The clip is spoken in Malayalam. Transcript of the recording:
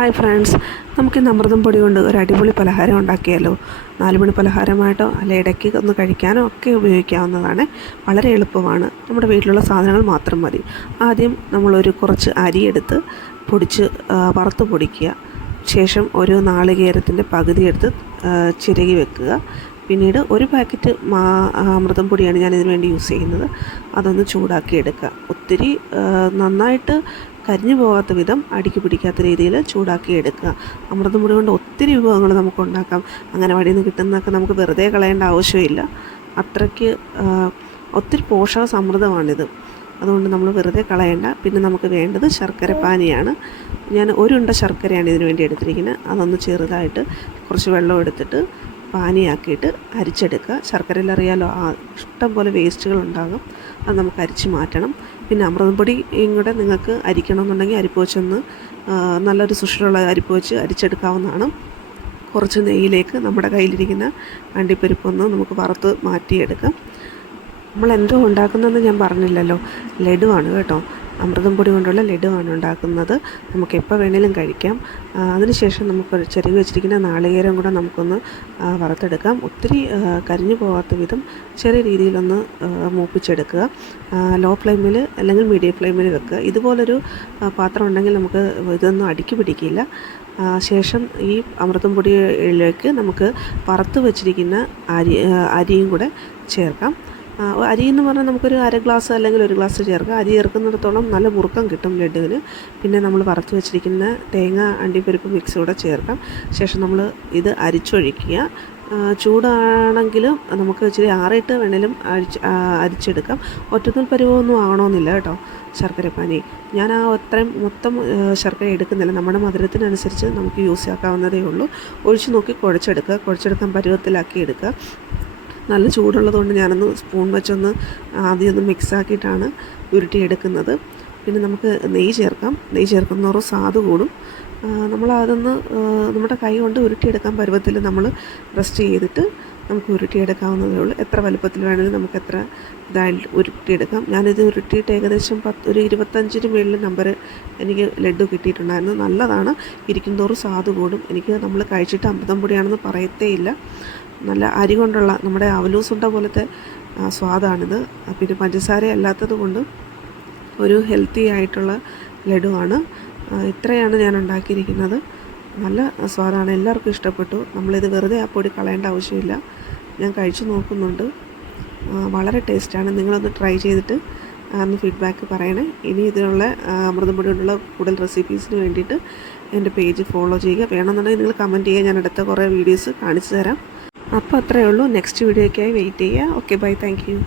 ഹായ് ഫ്രണ്ട്സ്, നമുക്കിന്ന് അമൃതം പൊടി കൊണ്ട് ഒരു അടിപൊളി പലഹാരം ഉണ്ടാക്കിയാലോ. 4 മണി പലഹാരമായിട്ടോ അല്ലെ ഇടയ്ക്ക് ഒന്ന് കഴിക്കാനോ ഒക്കെ ഉപയോഗിക്കാവുന്നതാണ്. വളരെ എളുപ്പമാണ്. നമ്മുടെ വീട്ടിലുള്ള സാധനങ്ങൾ മാത്രം മതി. ആദ്യം നമ്മളൊരു കുറച്ച് അരിയെടുത്ത് പൊടിച്ച് വറുത്ത് പൊടിക്കുക. ശേഷം ഒരു നാളികേരത്തിൻ്റെ പകുതി എടുത്ത് ചിരകി വെക്കുക. പിന്നീട് ഒരു പാക്കറ്റ് അമൃതം പൊടിയാണ് ഞാനിതിന് വേണ്ടി യൂസ് ചെയ്യുന്നത്. അതൊന്ന് ചൂടാക്കി എടുക്കുക. ഒത്തിരി നന്നായിട്ട് കരിഞ്ഞു പോകാത്ത വിധം അടിക്ക് പിടിക്കാത്ത രീതിയിൽ ചൂടാക്കി എടുക്കുക. അമൃതം പൊടി കൊണ്ട് ഒത്തിരി വിഭവങ്ങൾ നമുക്ക് ഉണ്ടാക്കാം. അംഗനവാടിയിൽ നിന്ന് കിട്ടുന്നതൊക്കെ നമുക്ക് വെറുതെ കളയേണ്ട ആവശ്യമില്ല. അത്രയ്ക്ക് ഒത്തിരി പോഷക സമൃദ്ധമാണിത്. അതുകൊണ്ട് നമ്മൾ വെറുതെ കളയേണ്ട. പിന്നെ നമുക്ക് വേണ്ടത് ശർക്കര പാനിയാണ്. ഞാൻ 1 ഉണ്ട ശർക്കരയാണ് ഇതിന് വേണ്ടി എടുത്തിരിക്കുന്നത്. അതൊന്ന് ചെറുതായിട്ട് കുറച്ച് വെള്ളം എടുത്തിട്ട് പാനിയാക്കിയിട്ട് അരിച്ചെടുക്കുക. ശർക്കരയിലറിയാലോ ഇഷ്ടം പോലെ വേസ്റ്റുകൾ ഉണ്ടാകും. അത് നമുക്ക് അരിച്ച് മാറ്റണം. പിന്നെ അമൃതം പൊടിയും കൂടെ നിങ്ങൾക്ക് അരിക്കണമെന്നുണ്ടെങ്കിൽ അരിപ്പ് വെച്ചൊന്ന് നല്ലൊരു സുഷിരമുള്ള അരിപ്പ് വെച്ച് അരിച്ചെടുക്കാവുന്നതാണ്. കുറച്ച് നെയ്യിലേക്ക് നമ്മുടെ കയ്യിലിരിക്കുന്ന അണ്ടിപ്പരിപ്പൊന്ന് നമുക്ക് വറുത്ത് മാറ്റിയെടുക്കാം. നമ്മൾ എന്തോ ഉണ്ടാക്കുന്നതെന്ന് ഞാൻ പറഞ്ഞില്ലല്ലോ, ലഡുവാണ് കേട്ടോ. അമൃതം പൊടി കൊണ്ടുള്ള ലഡുവാണ് ഉണ്ടാക്കുന്നത്. നമുക്ക് എപ്പോൾ വേണേലും കഴിക്കാം. അതിനുശേഷം നമുക്ക് ചെറുകി വെച്ചിരിക്കുന്ന നാളികേരം കൂടെ നമുക്കൊന്ന് വറുത്തെടുക്കാം. ഒത്തിരി കരിഞ്ഞു പോകാത്ത വിധം ചെറിയ രീതിയിലൊന്ന് മൂപ്പിച്ചെടുക്കുക. ലോ ഫ്ലെയിമിൽ അല്ലെങ്കിൽ മീഡിയം ഫ്ലെയിമിൽ വെക്കുക. ഇതുപോലൊരു പാത്രം ഉണ്ടെങ്കിൽ നമുക്ക് ഇതൊന്നും അടുക്കി പിടിക്കില്ല. ശേഷം ഈ അമൃതം പൊടിയിലേക്ക് നമുക്ക് വറുത്ത് വെച്ചിരിക്കുന്ന അരിയും കൂടെ ചേർക്കാം. അരി എന്ന് പറഞ്ഞാൽ നമുക്കൊരു 1/2 ഗ്ലാസ് അല്ലെങ്കിൽ 1 ഗ്ലാസ് ചേർക്കാം. അരി ചേർക്കുന്നിടത്തോളം നല്ല മുറുക്കം കിട്ടും ലഡുവിന്. പിന്നെ നമ്മൾ വറുത്ത് വെച്ചിരിക്കുന്ന തേങ്ങ അണ്ടിപ്പരിപ്പ് മിക്സ് കൂടെ ചേർക്കാം. ശേഷം നമ്മൾ ഇത് അരിച്ചൊഴിക്കുക. ചൂടാണെങ്കിലും നമുക്ക് ഇച്ചിരി ആറിയിട്ട് വേണേലും അരിച്ചെടുക്കാം. ഒറ്റനൂൽ പരുവമൊന്നും ആവണമെന്നില്ല കേട്ടോ ശർക്കരപ്പാനി. ഞാൻ അത്രയും മൊത്തം ശർക്കര എടുക്കുന്നില്ല. നമ്മുടെ മധുരത്തിനനുസരിച്ച് നമുക്ക് യൂസ് ആക്കാവുന്നതേ ഉള്ളൂ. ഒഴിച്ച് നോക്കി കുഴച്ചെടുക്കാൻ പരുവത്തിലാക്കി എടുക്കുക. നല്ല ചൂടുള്ളതുകൊണ്ട് ഞാനൊന്ന് സ്പൂൺ വെച്ചൊന്ന് ആദ്യം ഒന്ന് മിക്സാക്കിയിട്ടാണ് ഉരുട്ടിയെടുക്കുന്നത്. പിന്നെ നമുക്ക് നെയ്യ് ചേർക്കാം. നെയ്യ് ചേർക്കുന്നതോറും സ്വാദ് കൂടും. നമ്മളതൊന്ന് നമ്മുടെ കൈ കൊണ്ട് ഉരുട്ടിയെടുക്കാൻ പരുവത്തിൽ നമ്മൾ റെസ്റ്റ് ചെയ്തിട്ട് നമുക്ക് ഉരുട്ടിയെടുക്കാവുന്നതേ ഉള്ളൂ. എത്ര വലുപ്പത്തിൽ വേണമെങ്കിലും നമുക്ക് എത്ര ഇതായിട്ട് ഉരുട്ടിയെടുക്കാം. ഞാനിത് ഉരുട്ടിയിട്ട് ഏകദേശം 25 മേളിൽ നമ്പർ എനിക്ക് ലഡു കിട്ടിയിട്ടുണ്ടായിരുന്നു. നല്ലതാണ്. ഇരിക്കുന്തോറും സ്വാദ് കൂടും. എനിക്ക് നമ്മൾ കഴിച്ചിട്ട് അമൃതം പൊടിയാണെന്ന് പറയത്തേ ഇല്ല. നല്ല അരി കൊണ്ടുള്ള നമ്മുടെ അവലൂസുണ്ട പോലത്തെ സ്വാദാണിത്. പിന്നെ പഞ്ചസാര അല്ലാത്തത് കൊണ്ട് ഒരു ഹെൽത്തി ആയിട്ടുള്ള ലഡുവാണ്. ഇത്രയാണ് ഞാൻ ഉണ്ടാക്കിയിരിക്കുന്നത്. നല്ല സ്വാദാണ്. എല്ലാവർക്കും ഇഷ്ടപ്പെട്ടു. നമ്മളിത് വെറുതെ ആ പൊടി കളയേണ്ട ആവശ്യമില്ല. ഞാൻ കഴിച്ചു നോക്കുന്നുണ്ട്. വളരെ ടേസ്റ്റാണ്. നിങ്ങളൊന്ന് ട്രൈ ചെയ്തിട്ട് ഒന്ന് ഫീഡ്ബാക്ക് പറയണേ. ഇനി ഇതിനുള്ള അമൃതം പൊടി കൊണ്ടുള്ള കൂടുതൽ റെസിപ്പീസിന് വേണ്ടിയിട്ട് എൻ്റെ പേജ് ഫോളോ ചെയ്യുക. വേണമെന്നുണ്ടെങ്കിൽ നിങ്ങൾ കമൻറ്റ് ചെയ്യുക. ഞാൻ അടുത്ത കുറേ വീഡിയോസ് കാണിച്ചു തരാം. അപ്പോൾ അത്രയേ ഉള്ളൂ. നെക്സ്റ്റ് വീഡിയോയ്ക്കായി വെയിറ്റ് ചെയ്യുക. Okay, bye, thank U.